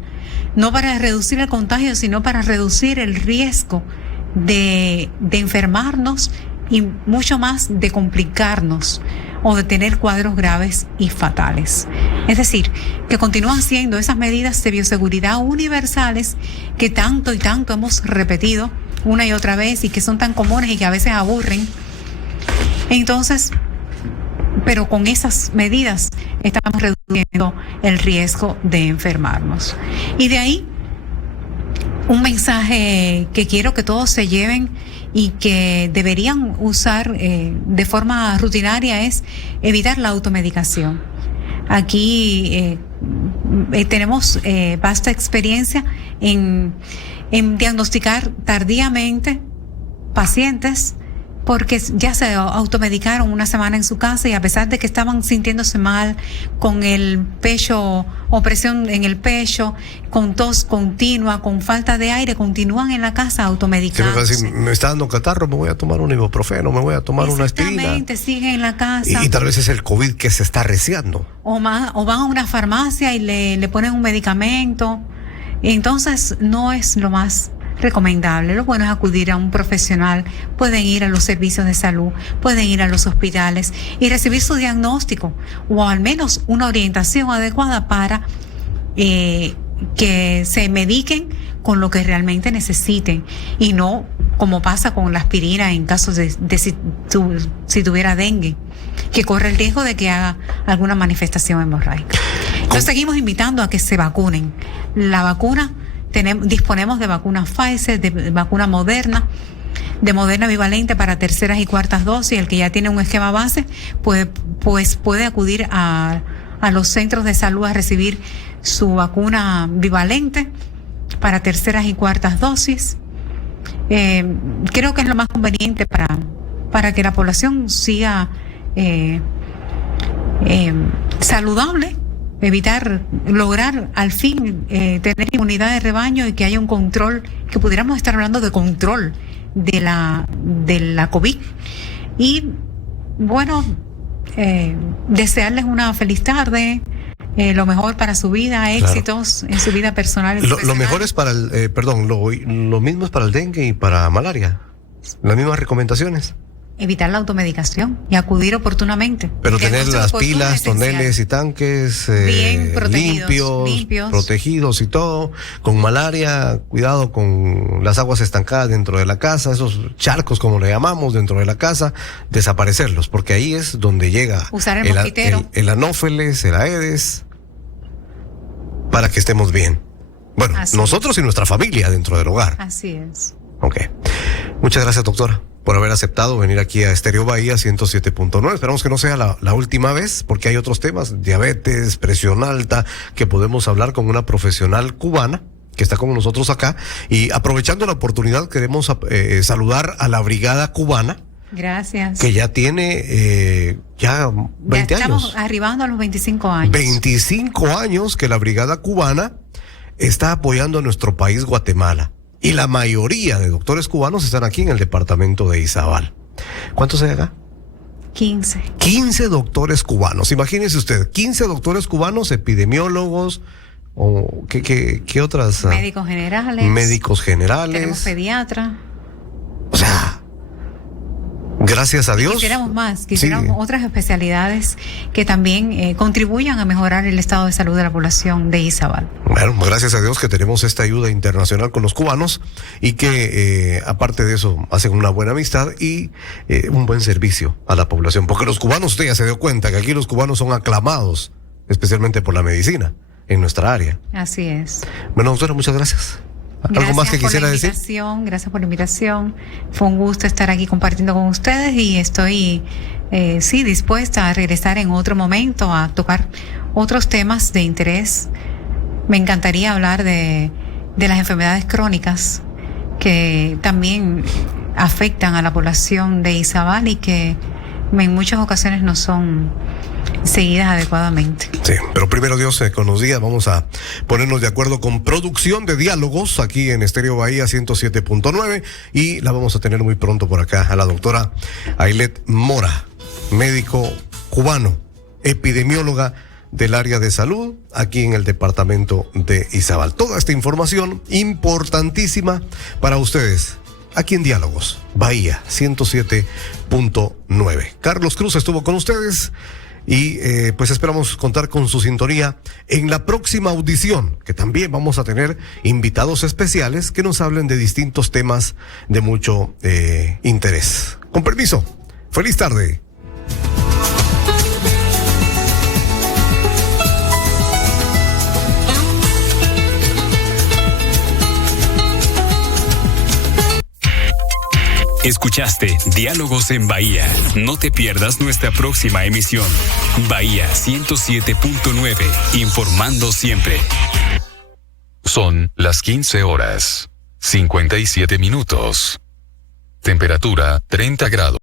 no para reducir el contagio, sino para reducir el riesgo de enfermarnos y mucho más de complicarnos o de tener cuadros graves y fatales. Es decir, que continúan siendo esas medidas de bioseguridad universales que tanto y tanto hemos repetido una y otra vez y que son tan comunes y que a veces aburren. Entonces, pero con esas medidas estamos reduciendo el riesgo de enfermarnos. Y de ahí, un mensaje que quiero que todos se lleven y que deberían usar de forma rutinaria es evitar la automedicación. Aquí tenemos vasta experiencia en diagnosticar tardíamente pacientes porque ya se automedicaron una semana en su casa y a pesar de que estaban sintiéndose mal, con el pecho, opresión en el pecho, con tos continua, con falta de aire, continúan en la casa automedicándose. Si me está dando catarro, me voy a tomar un ibuprofeno, me voy a tomar una aspirina. Exactamente, siguen en la casa. Y tal vez es el COVID que se está arreciando. O van a una farmacia y le ponen un medicamento. Entonces no es lo más recomendable. Lo bueno es acudir a un profesional. Pueden ir a los servicios de salud, pueden ir a los hospitales y recibir su diagnóstico o al menos una orientación adecuada para que se mediquen con lo que realmente necesiten y no como pasa con la aspirina en caso de si tuviera dengue, que corre el riesgo de que haga alguna manifestación hemorrágica. Entonces seguimos invitando a que se vacunen. La vacuna, disponemos de vacunas Pfizer, de vacuna Moderna, de Moderna bivalente para terceras y cuartas dosis. El que ya tiene un esquema base, pues puede acudir a los centros de salud a recibir su vacuna bivalente para terceras y cuartas dosis. Creo que es lo más conveniente para que la población siga saludable, lograr al fin tener inmunidad de rebaño y que haya un control, que pudiéramos estar hablando de control de la COVID. Y bueno, desearles una feliz tarde, lo mejor para su vida, éxitos en su vida personal. Lo mejor es para lo mismo es para el dengue y para malaria. Las mismas recomendaciones. Evitar la automedicación y acudir oportunamente. Pero tener las pilas, toneles y tanques bien limpios, protegidos y todo. Con malaria, cuidado con las aguas estancadas dentro de la casa, esos charcos como le llamamos dentro de la casa, desaparecerlos, porque ahí es donde llega usar el mosquitero, el anófeles, el Aedes, para que estemos bien. Bueno, así nosotros y nuestra familia dentro del hogar. Así es. Ok. Muchas gracias, doctora, por haber aceptado venir aquí a Estéreo Bahía 107.9. Esperamos que no sea la última vez, porque hay otros temas, diabetes, presión alta, que podemos hablar con una profesional cubana que está con nosotros acá. Y aprovechando la oportunidad, queremos saludar a la Brigada Cubana. Gracias. Que ya tiene ya 20 ya estamos años. arribando a los 25 años. 25 años que la Brigada Cubana está apoyando a nuestro país, Guatemala. Y la mayoría de doctores cubanos están aquí en el departamento de Izabal. ¿Cuántos hay acá? 15. 15 doctores cubanos. Imagínese usted, 15 doctores cubanos, epidemiólogos, o ¿qué otras? Médicos generales. Médicos generales. Tenemos pediatra. O sea, gracias a Dios. Quisiéramos otras especialidades que también contribuyan a mejorar el estado de salud de la población de Izabal. Bueno, gracias a Dios que tenemos esta ayuda internacional con los cubanos y que aparte de eso hacen una buena amistad y un buen servicio a la población. Porque los cubanos, usted ya se dio cuenta que aquí los cubanos son aclamados, especialmente por la medicina en nuestra área. Así es. Bueno, doctora, muchas gracias. ¿Algo más que quisiera decir? Gracias por la invitación. Fue un gusto estar aquí compartiendo con ustedes y estoy dispuesta a regresar en otro momento a tocar otros temas de interés. Me encantaría hablar de las enfermedades crónicas que también afectan a la población de Izabal y que en muchas ocasiones no son seguidas adecuadamente. Sí, pero primero Dios, con los días vamos a ponernos de acuerdo con producción de diálogos aquí en Estéreo Bahía 107.9 y la vamos a tener muy pronto por acá a la doctora Ailet Mora, médico cubano, epidemióloga del área de salud aquí en el departamento de Izabal. Toda esta información importantísima para ustedes aquí en Diálogos Bahía 107.9. Carlos Cruz estuvo con ustedes. Y pues esperamos contar con su sintonía en la próxima audición, que también vamos a tener invitados especiales que nos hablen de distintos temas de mucho interés. Con permiso, feliz tarde. Escuchaste Diálogos en Bahía. No te pierdas nuestra próxima emisión. Bahía 107.9, informando siempre. Son las 15:57 minutos. Temperatura 30 grados.